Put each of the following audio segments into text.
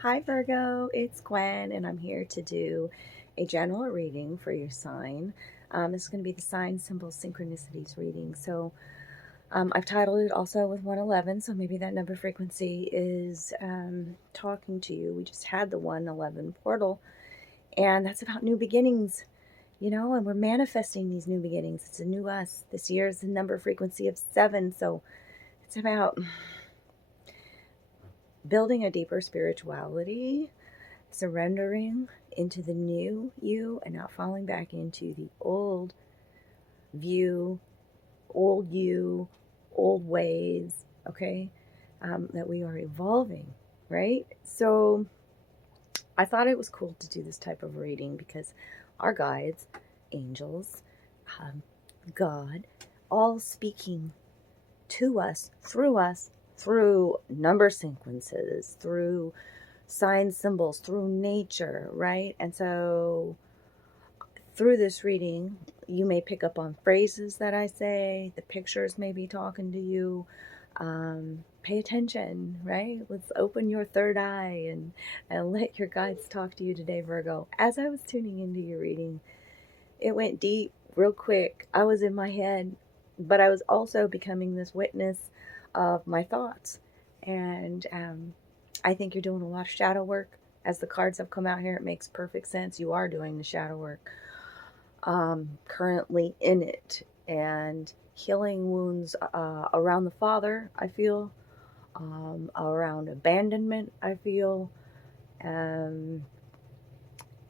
Hi Virgo, it's Gwen, and I'm here to do a general reading for your sign. This is going to be the sign symbol synchronicities reading. So I've titled it also with 111, so maybe that number frequency is talking to you. We just had the 111 portal, and that's about new beginnings, and we're manifesting these new beginnings. It's a new us. This year is the number frequency of 7, so it's about building a deeper spirituality, surrendering into the new you and not falling back into the old view, old you, old ways, okay? That we are evolving, right? So I thought it was cool to do this type of reading because our guides, angels, um, God, all speaking to us, through number sequences, through sign symbols, through nature, right? And so through this reading, you may pick up on phrases that I say, the pictures may be talking to you. Pay attention, right? Let's open your third eye and let your guides talk to you today, Virgo. As I was tuning into your reading, it went deep real quick. I was in my head, but I was also becoming this witness of my thoughts. And I think you're doing a lot of shadow work. As the cards have come out here, it makes perfect sense. You are doing the shadow work, currently in it, and healing wounds around the father, I feel, around abandonment, I feel, um,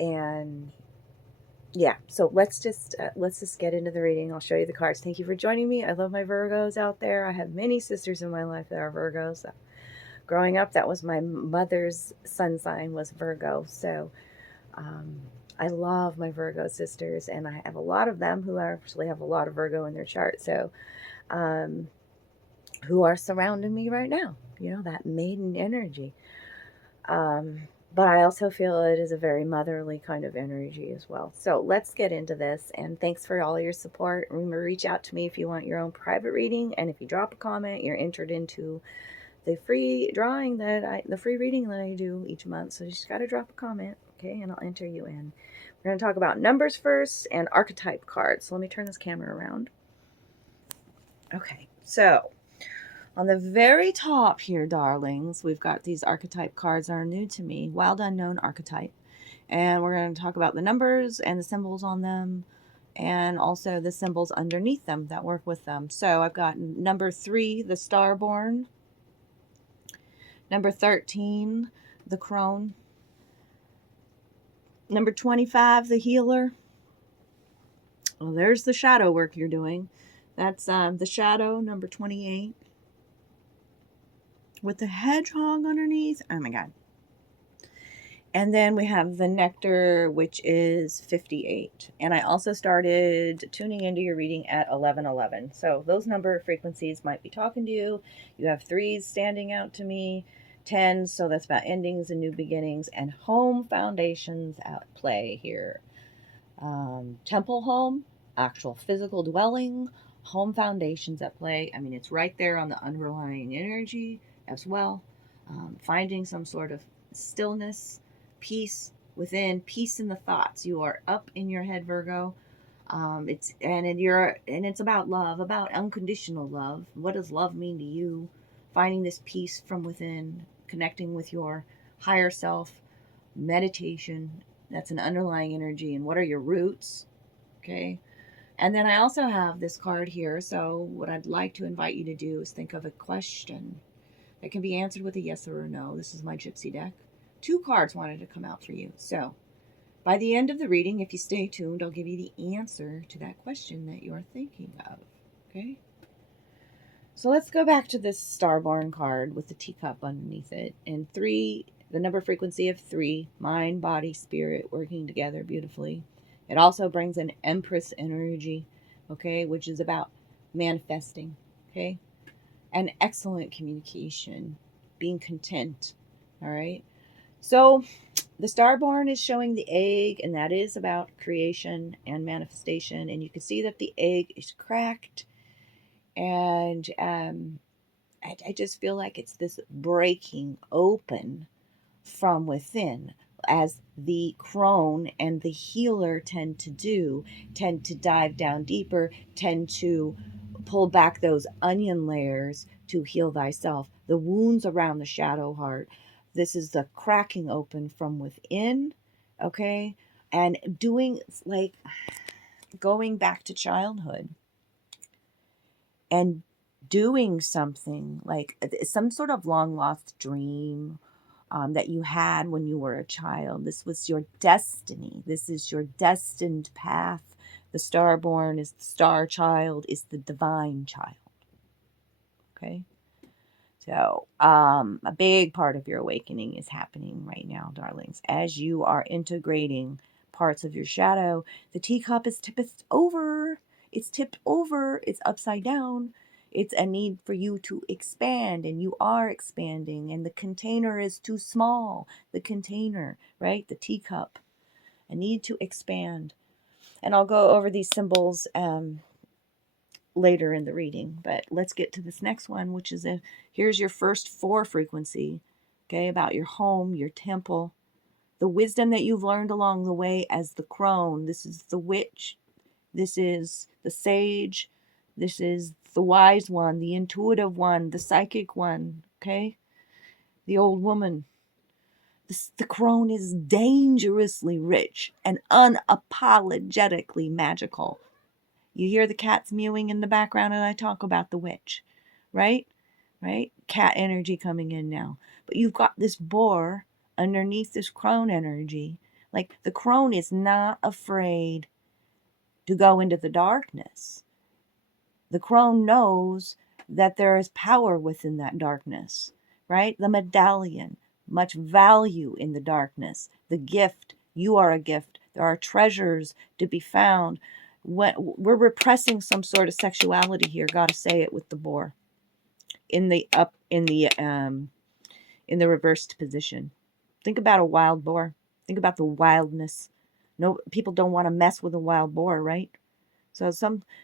and yeah. So let's just get into the reading. I'll show you the cards. Thank you for joining me. I love my Virgos out there. I have many sisters in my life that are Virgos. Growing up, that was my mother's sun sign, was Virgo. So um, I love my Virgo sisters, and I have a lot of them who actually have a lot of Virgo in their chart. So um, who are surrounding me right now? That maiden energy. Um, but I also feel it is a very motherly kind of energy as well. So let's get into this. And thanks for all your support. Remember, reach out to me if you want your own private reading. And if you drop a comment, you're entered into the free drawing the free reading that I do each month. So you just got to drop a comment, okay? And I'll enter you in. We're going to talk about numbers first and archetype cards. So let me turn this camera around. Okay, so on the very top here, darlings, we've got these archetype cards that are new to me, Wild Unknown Archetype. And we're going to talk about the numbers and the symbols on them, and also the symbols underneath them that work with them. So I've got number 3, the Starborn, number 13, the Crone, number 25, the Healer. Well, there's the shadow work you're doing. That's the Shadow, number 28, with the hedgehog underneath. Oh my god. And then we have the Nectar, which is 58. And I also started tuning into your reading at 1111. So those number frequencies might be talking to you. You have 3s standing out to me, 10s, so that's about endings and new beginnings, and home foundations at play here. Temple home, actual physical dwelling, home foundations at play. I mean, it's right there on the underlying energy as well. Finding some sort of stillness, peace within, peace in the thoughts. You are up in your head, Virgo. It's about love, about unconditional love. What does love mean to you? Finding this peace from within, connecting with your higher self, meditation. That's an underlying energy. And what are your roots? Okay. And then I also have this card here. So what I'd like to invite you to do is think of a question that can be answered with a yes or a no. This is my gypsy deck. 2 cards wanted to come out for you. So by the end of the reading, if you stay tuned, I'll give you the answer to that question that you're thinking of. Okay? So let's go back to this Starborn card with the teacup underneath it. And 3, the number frequency of 3, mind, body, spirit working together beautifully. It also brings an Empress energy, okay, which is about manifesting, okay? And excellent communication, being content, all right? So the Starborn is showing the egg, and that is about creation and manifestation. And you can see that the egg is cracked, and I just feel like it's this breaking open from within, as the crone and the healer tend to do, tend to dive down deeper, tend to pull back those onion layers to heal thyself. The wounds around the shadow heart. This is the cracking open from within, okay? And doing, like, going back to childhood and doing something like some sort of long lost dream that you had when you were a child. This was your destiny. This is your destined path. The starborn is the star child, is the divine child. Okay? So, a big part of your awakening is happening right now, darlings. As you are integrating parts of your shadow, the teacup is tipped over. It's tipped over. It's upside down. It's a need for you to expand, and you are expanding, and the container is too small. The container, right? The teacup. A need to expand. And I'll go over these symbols later in the reading, but let's get to this next one, which is here's your first 4 frequency, okay, about your home, your temple, the wisdom that you've learned along the way as the crone. This is the witch, this is the sage, this is the wise one, the intuitive one, the psychic one, okay, the old woman. The crone is dangerously rich and unapologetically magical. You hear the cats mewing in the background, and I talk about the witch, right? Right? Cat energy coming in now. But you've got this boar underneath this crone energy. Like, the crone is not afraid to go into the darkness. The crone knows that there is power within that darkness, right? The medallion, much value in the darkness. The gift, you are a gift. There are treasures to be found. When we're repressing some sort of sexuality here, gotta say it with the boar in the reversed position. Think about a wild boar. Think about the wildness. No, people don't want to mess with a wild boar, right? So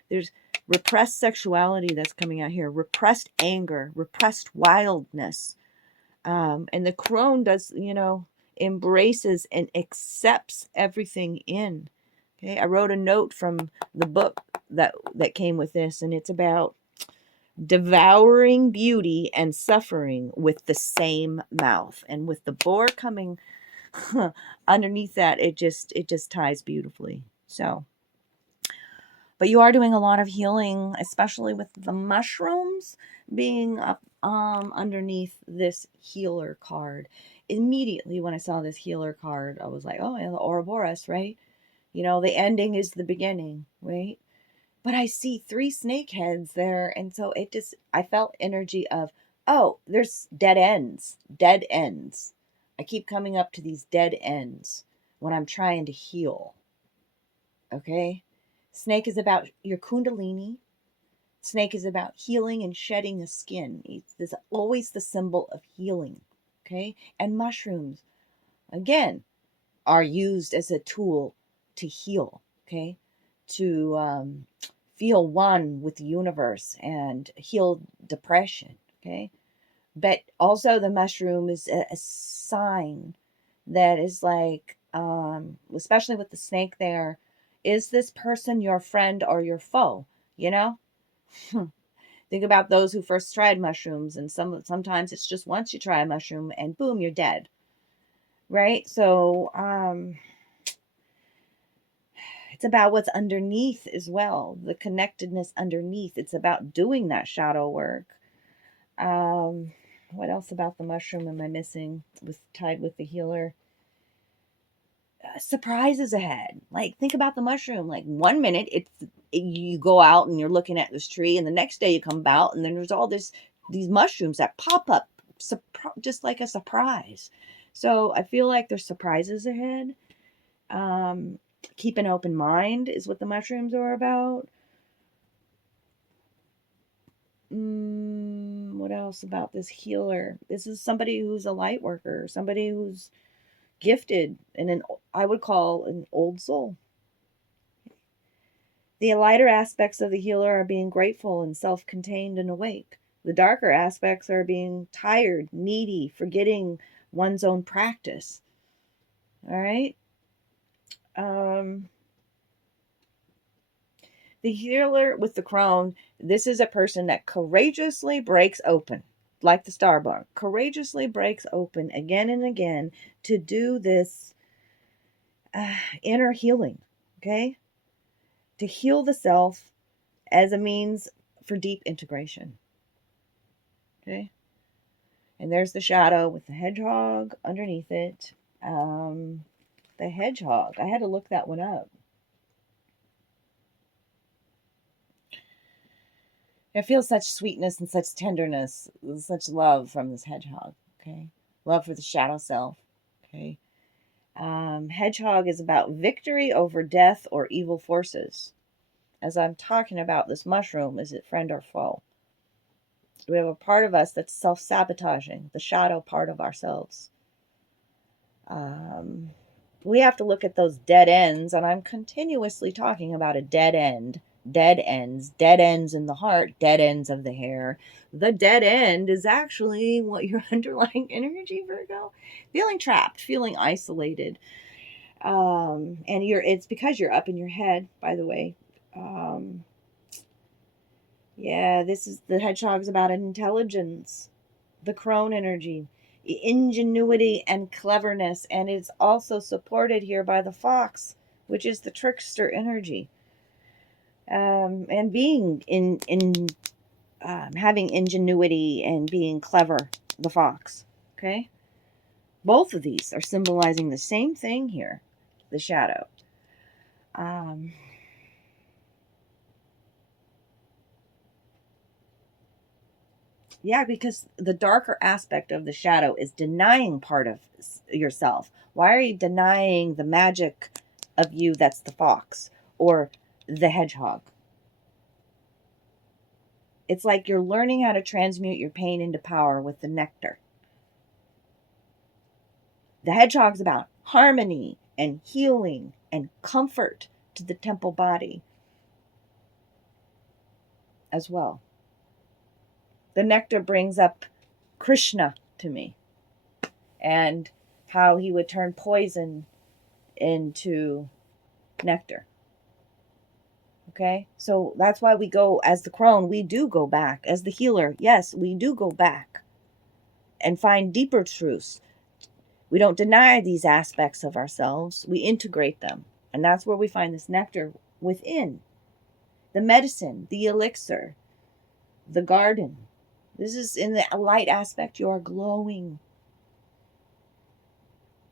there's repressed sexuality that's coming out here, repressed anger, repressed wildness, and the crone does, embraces and accepts everything in. Okay, I wrote a note from the book that came with this, and it's about devouring beauty and suffering with the same mouth. And with the boar coming underneath that, it just ties beautifully. So, but you are doing a lot of healing, especially with the mushrooms being up underneath this healer card. Immediately when I saw this healer card, I was like, oh yeah, the Ouroboros, right? The ending is the beginning, right? But I see 3 snake heads there, and so I felt energy of, oh, there's dead ends. I keep coming up to these dead ends when I'm trying to heal. Okay? Snake is about your kundalini. Snake is about healing and shedding a skin. It's always the symbol of healing. Okay? And mushrooms, again, are used as a tool to heal. Okay? To feel one with the universe and heal depression. Okay? But also the mushroom is a sign that is like, especially with the snake there, is this person your friend or your foe? Think about those who first tried mushrooms, and sometimes it's just once you try a mushroom and boom, you're dead. Right? So it's about what's underneath as well, the connectedness underneath. It's about doing that shadow work. What else about the mushroom am I missing tied with the healer? Surprises ahead. Like, think about the mushroom. Like, 1 minute you go out and you're looking at this tree, and the next day you come out and then there's all these mushrooms that pop up just like a surprise. So I feel like there's surprises ahead. Keep an open mind is what the mushrooms are about. What else about this healer? This is somebody who's a light worker, somebody who's gifted and I would call an old soul. The lighter aspects of the healer are being grateful and self-contained and awake. The darker aspects are being tired, needy, forgetting one's own practice. All right. The healer with the crone, this is a person that courageously breaks open, like the starborn, courageously breaks open again and again to do this inner healing, okay? To heal the self as a means for deep integration, okay? And there's the shadow with the hedgehog underneath it. The hedgehog, I had to look that one up. I feel such sweetness and such tenderness, such love from this hedgehog, okay? Love for the shadow self, okay? Hedgehog is about victory over death or evil forces. As I'm talking about this mushroom, is it friend or foe? We have a part of us that's self-sabotaging, the shadow part of ourselves. We have to look at those dead ends, and I'm continuously talking about a dead end. Dead ends in the heart, dead ends of the hair. The dead end is actually what your underlying energy, Virgo. Feeling trapped, feeling isolated. And it's because you're up in your head, by the way. Yeah, this is the hedgehog's about intelligence, the crone energy, ingenuity and cleverness, and it's also supported here by the fox, which is the trickster energy. And being in having ingenuity and being clever, the fox. Okay, both of these are symbolizing the same thing here, the shadow. Yeah, because the darker aspect of the shadow is denying part of yourself. Why are you denying the magic of you that's the fox or the hedgehog? It's like you're learning how to transmute your pain into power with the nectar. The hedgehog's about harmony and healing and comfort to the temple body as well. The nectar brings up Krishna to me and how he would turn poison into nectar. Okay, so that's why we go as the crone. We do go back as the healer. Yes, we do go back and find deeper truths. We don't deny these aspects of ourselves, we integrate them. And that's where we find this nectar within the medicine, the elixir, the garden. This is in the light aspect. You are glowing,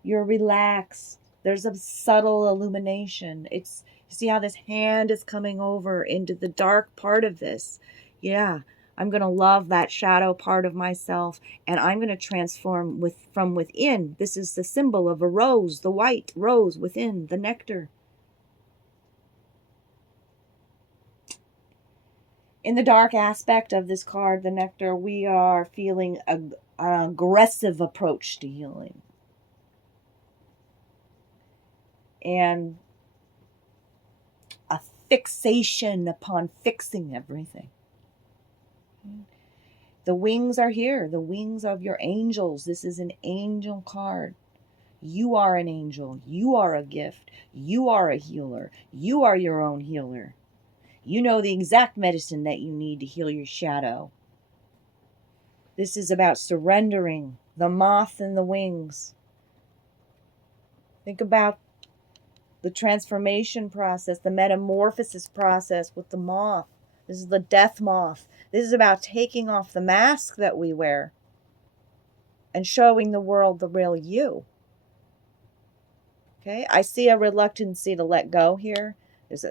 you're relaxed. There's a subtle illumination. It's, you see how this hand is coming over into the dark part of this. Yeah, I'm going to love that shadow part of myself, and I'm going to transform from within. This is the symbol of a rose, the white rose within the nectar. In the dark aspect of this card, the nectar, we are feeling an aggressive approach to healing. And a fixation upon fixing everything. The wings are here, the wings of your angels. This is an angel card. You are an angel. You are a gift. You are a healer. You are your own healer. You know the exact medicine that you need to heal your shadow. This is about surrendering the moth and the wings. Think about the transformation process, the metamorphosis process with the moth. This is the death moth. This is about taking off the mask that we wear and showing the world the real you. Okay, I see a reluctancy to let go here. There's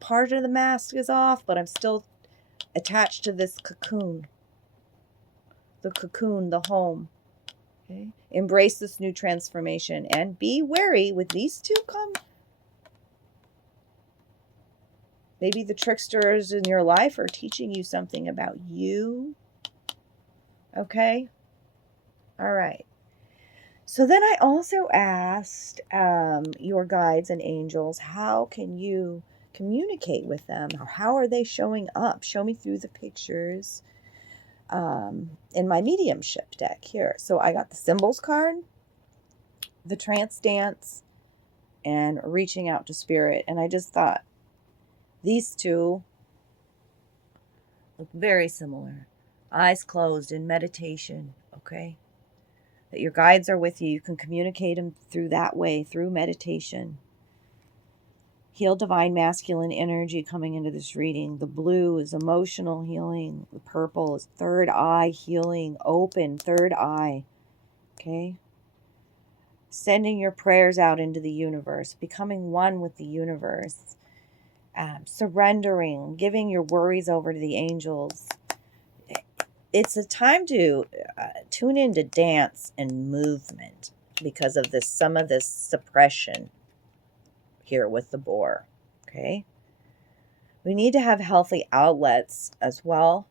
part of the mask is off, but I'm still attached to this cocoon. The cocoon, the home. Okay, embrace this new transformation and be wary with these two Maybe the tricksters in your life are teaching you something about you. Okay? All right. So then I also asked your guides and angels, how can you communicate with them? Or how are they showing up? Show me through the pictures. in my mediumship deck here. So I got the symbols card, the trance dance, and reaching out to spirit. And I just thought these two look very similar. Eyes closed in meditation, okay? That your guides are with you. You can communicate them through that way, through meditation. Heal divine masculine energy coming into this reading. The blue is emotional healing. The purple is third eye healing. Open third eye. Okay? Sending your prayers out into the universe. Becoming one with the universe. Surrendering. Giving your worries over to the angels. It's a time to tune into dance and movement because of this, some of this suppression here with the boar. Okay, we need to have healthy outlets as well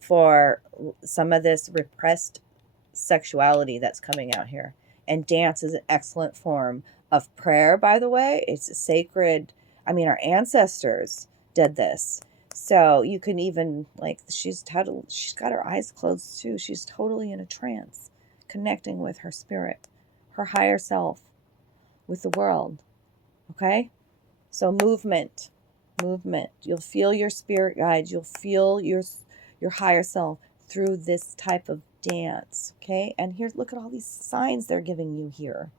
for some of this repressed sexuality that's coming out here. And dance is an excellent form of prayer, by the way. It's a sacred, I mean, our ancestors did this. So you can even, like, she's got her eyes closed too. She's totally in a trance, connecting with her spirit, her higher self, with the world. Okay? So movement. You'll feel your spirit guides. You'll feel your higher self through this type of dance. Okay? And here, look at all these signs they're giving you here.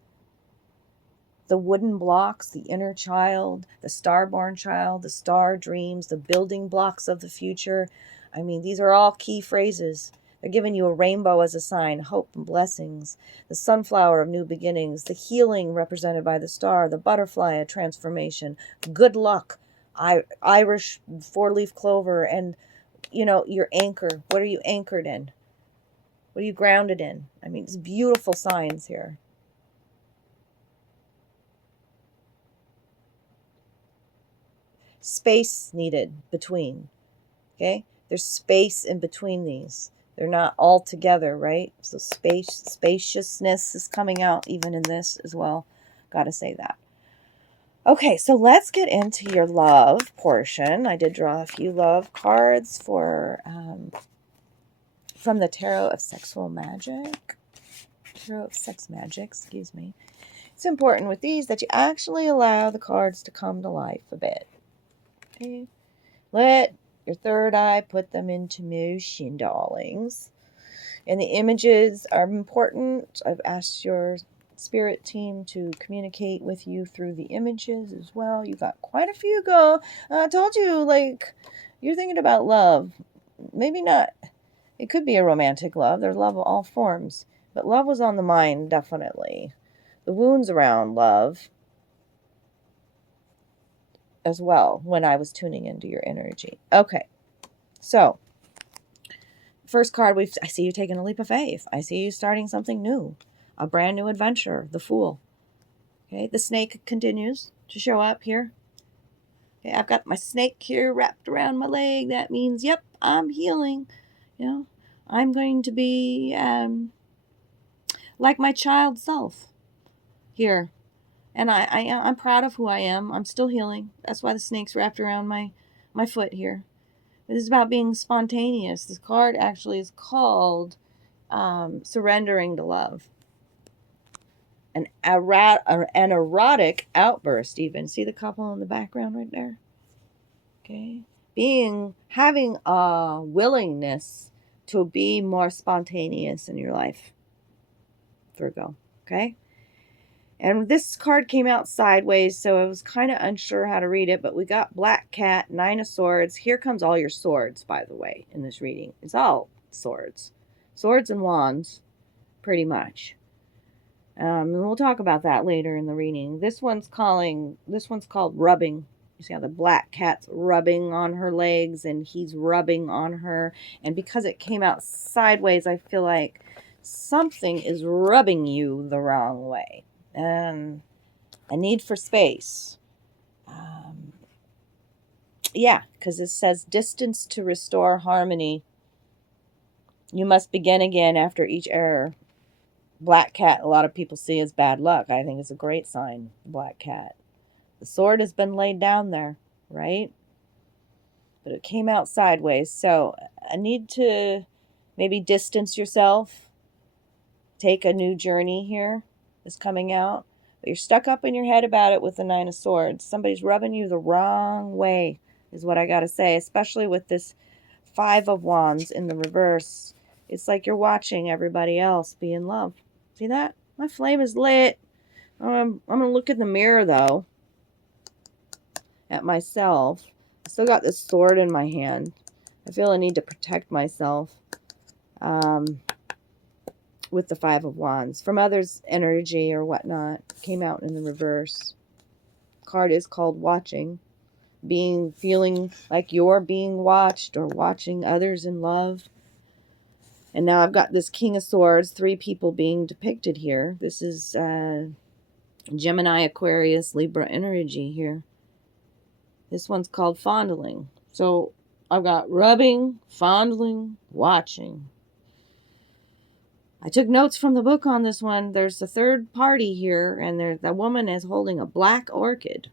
The wooden blocks, the inner child, the star-born child, the star dreams, the building blocks of the future. I mean, these are all key phrases. They're giving you a rainbow as a sign, hope and blessings, the sunflower of new beginnings, the healing represented by the star, the butterfly, a transformation, good luck, Irish four-leaf clover, and, you know, your anchor. What are you anchored in? What are you grounded in? I mean, it's beautiful signs here. Space needed between. Okay? There's space in between these. They're not all together, right? So spaciousness is coming out even in this as well. Gotta say that. Okay, so let's get into your love portion. I did draw a few love cards for from the Tarot of Sexual Magic. Tarot of Sex Magic, excuse me. It's important with these that you actually allow the cards to come to life a bit. Okay? Let your third eye put them into motion, darlings. And the images are important. I've asked your spirit team to communicate with you through the images as well. You got quite a few go. I told you, like, you're thinking about love. Maybe not. It could be a romantic love. There's love of all forms. But love was on the mind, definitely. The wounds around love as well when I was tuning into your energy. Okay. So, first card, I see you taking a leap of faith. I see you starting something new. A brand new adventure. The Fool. Okay, the snake continues to show up here. Okay, I've got my snake here wrapped around my leg. That means, yep, I'm healing. You know, I'm going to be like my child self here. And I'm proud of who I am. I'm still healing. That's why the snake's wrapped around my foot here. This is about being spontaneous. This card actually is called Surrendering to Love. An erotic outburst even. See the couple in the background right there? Okay. Having a willingness to be more spontaneous in your life. Virgo. Okay. And this card came out sideways, so I was kind of unsure how to read it, but we got Black Cat, Nine of Swords. Here comes all your swords, by the way, in this reading. It's all swords. Swords and wands, pretty much. And we'll talk about that later in the reading. This one's called rubbing. You see how the Black Cat's rubbing on her legs, and he's rubbing on her. And because it came out sideways, I feel like something is rubbing you the wrong way. A need for space. Yeah, because it says distance to restore harmony. You must begin again after each error. Black cat, a lot of people see as bad luck. I think it's a great sign, Black Cat. The sword has been laid down there, right? but it came out sideways. So I need to maybe distance yourself. Take a new journey here is coming out. But you're stuck up in your head about it with the Nine of Swords. Somebody's rubbing you the wrong way is what I got to say, especially with this Five of Wands in the reverse. It's like you're watching everybody else be in love. See that? My flame is lit. I'm going to look in the mirror, though, at myself. I still got this sword in my hand. I feel I need to protect myself with the Five of Wands from others' energy or whatnot. Came out in the reverse. Card is called Watching. Feeling like you're being watched or watching others in love. And now I've got this King of Swords, 3 people being depicted here. This is Gemini, Aquarius, Libra energy here. This one's called Fondling. So I've got rubbing, fondling, watching. I took notes from the book on this one. There's a third party here, and that woman is holding a black orchid.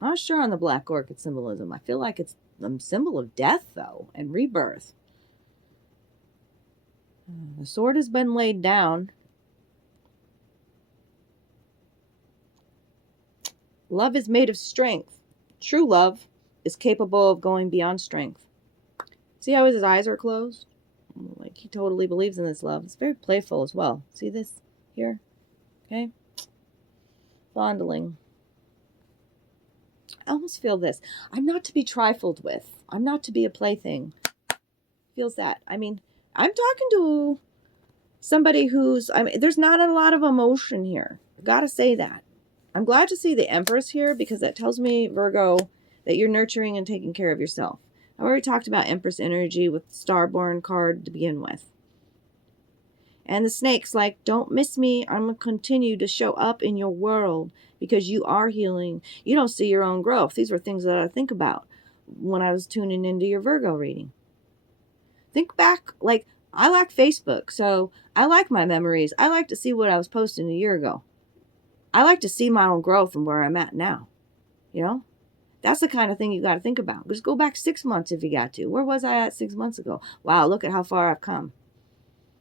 I'm not sure on the black orchid symbolism. I feel like it's a symbol of death, though, and rebirth. The sword has been laid down. Love is made of strength. True love is capable of going beyond strength. See how his eyes are closed? Like he totally believes in this love. It's very playful as well. See this here? Okay. Fondling. I almost feel this. I'm not to be trifled with. I'm not to be a plaything. Feels that. I mean, I'm talking to somebody there's not a lot of emotion here. I gotta say that. I'm glad to see the Empress here because that tells me, Virgo, that you're nurturing and taking care of yourself. I already talked about Empress energy with Starborn card to begin with. And the Snake's like, don't miss me. I'm going to continue to show up in your world because you are healing. You don't see your own growth. These were things that I think about when I was tuning into your Virgo reading. Think back, like, I like Facebook, so I like my memories. I like to see what I was posting a year ago. I like to see my own growth and where I'm at now. You know? That's the kind of thing you got to think about. Just go back 6 months if you got to. Where was I at 6 months ago? Wow, look at how far I've come.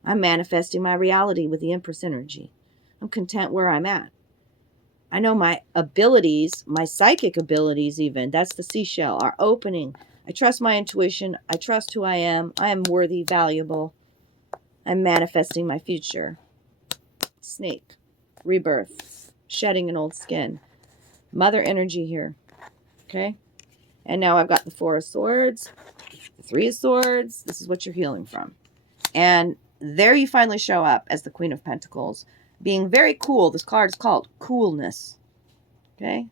I'm manifesting my reality with the Empress energy. I'm content where I'm at. I know my abilities, my psychic abilities even, that's the seashell, are opening. I trust my intuition. I trust who I am. I am worthy, valuable. I'm manifesting my future. Snake, rebirth, shedding an old skin. Mother energy here. Okay? And now I've got the Four of Swords, the Three of Swords. This is what you're healing from. And there you finally show up as the Queen of Pentacles. Being very cool. This card is called Coolness. Okay?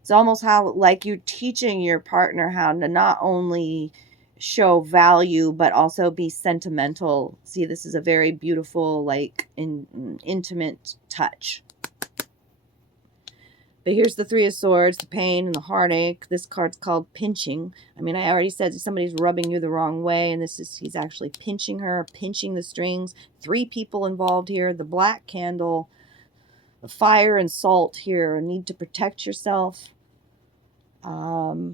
It's almost like you're teaching your partner how to not only show value, but also be sentimental. See, this is a very beautiful, like, intimate touch. But here's the Three of Swords, the pain and the heartache. This card's called pinching. I mean, I already said somebody's rubbing you the wrong way, and he's actually pinching her, pinching the strings. 3 people involved here. The black candle, the fire and salt here. A need to protect yourself. Are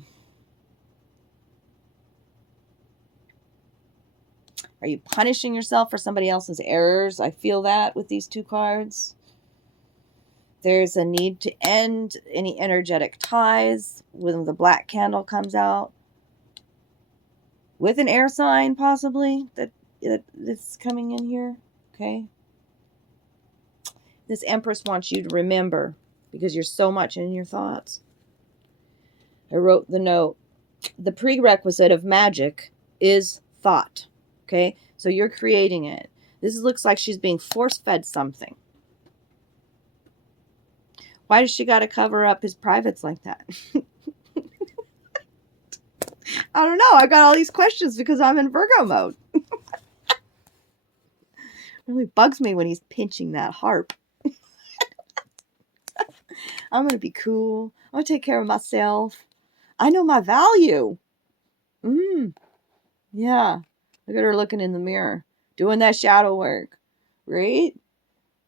you punishing yourself for somebody else's errors? I feel that with these 2 cards. There's a need to end any energetic ties when the black candle comes out. With an air sign, possibly, that's coming in here. Okay? This Empress wants you to remember because you're so much in your thoughts. I wrote the note. The prerequisite of magic is thought. Okay? So you're creating it. This looks like she's being force-fed something. Why does she got to cover up his privates like that? I don't know. I got all these questions because I'm in Virgo mode. It really bugs me when he's pinching that harp. I'm going to be cool. I'm going to take care of myself. I know my value. Yeah. Look at her looking in the mirror. Doing that shadow work. Right?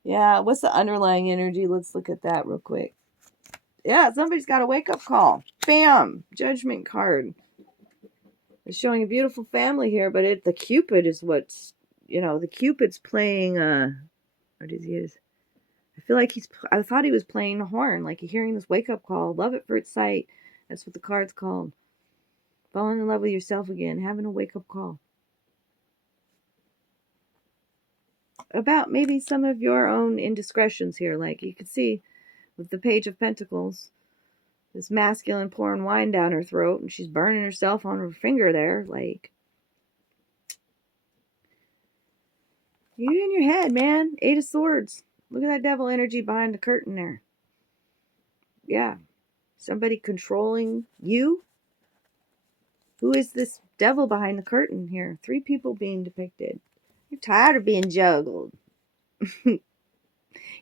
Yeah. What's the underlying energy? Let's look at that real quick. Yeah, somebody's got a wake-up call. Bam! Judgment card. It's showing a beautiful family here, but the Cupid is what's, the Cupid's playing, what is he is? I feel like I thought he was playing the horn, like you're hearing this wake-up call. Love at first sight. That's what the card's called. Falling in love with yourself again, having a wake-up call. About maybe some of your own indiscretions here, like you can see with the Page of Pentacles. This masculine pouring wine down her throat, and she's burning herself on her finger there. Like, you in your head, man. 8 of Swords. Look at that devil energy behind the curtain there. Yeah. Somebody controlling you. Who is this devil behind the curtain here? 3 people being depicted. You're tired of being juggled.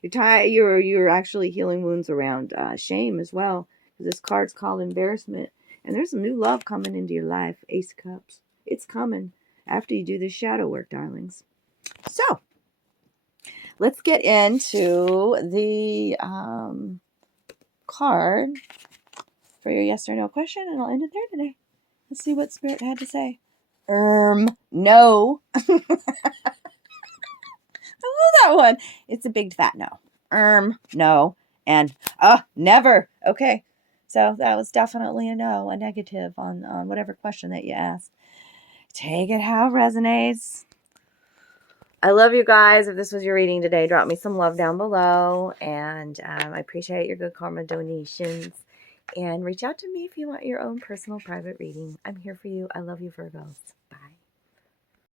You're tired. You're actually healing wounds around shame as well. This card's called embarrassment. And there's some new love coming into your life. Ace of Cups. It's coming after you do this shadow work, darlings. So, let's get into the card for your yes or no question, and I'll end it there today. Let's see what Spirit had to say. No. I love that one. It's a big fat no. No. And, never. Okay. So that was definitely a no, a negative on whatever question that you asked. Take it how it resonates. I love you guys. If this was your reading today, drop me some love down below. And I appreciate your good karma donations. And reach out to me if you want your own personal private reading. I'm here for you. I love you, Virgos.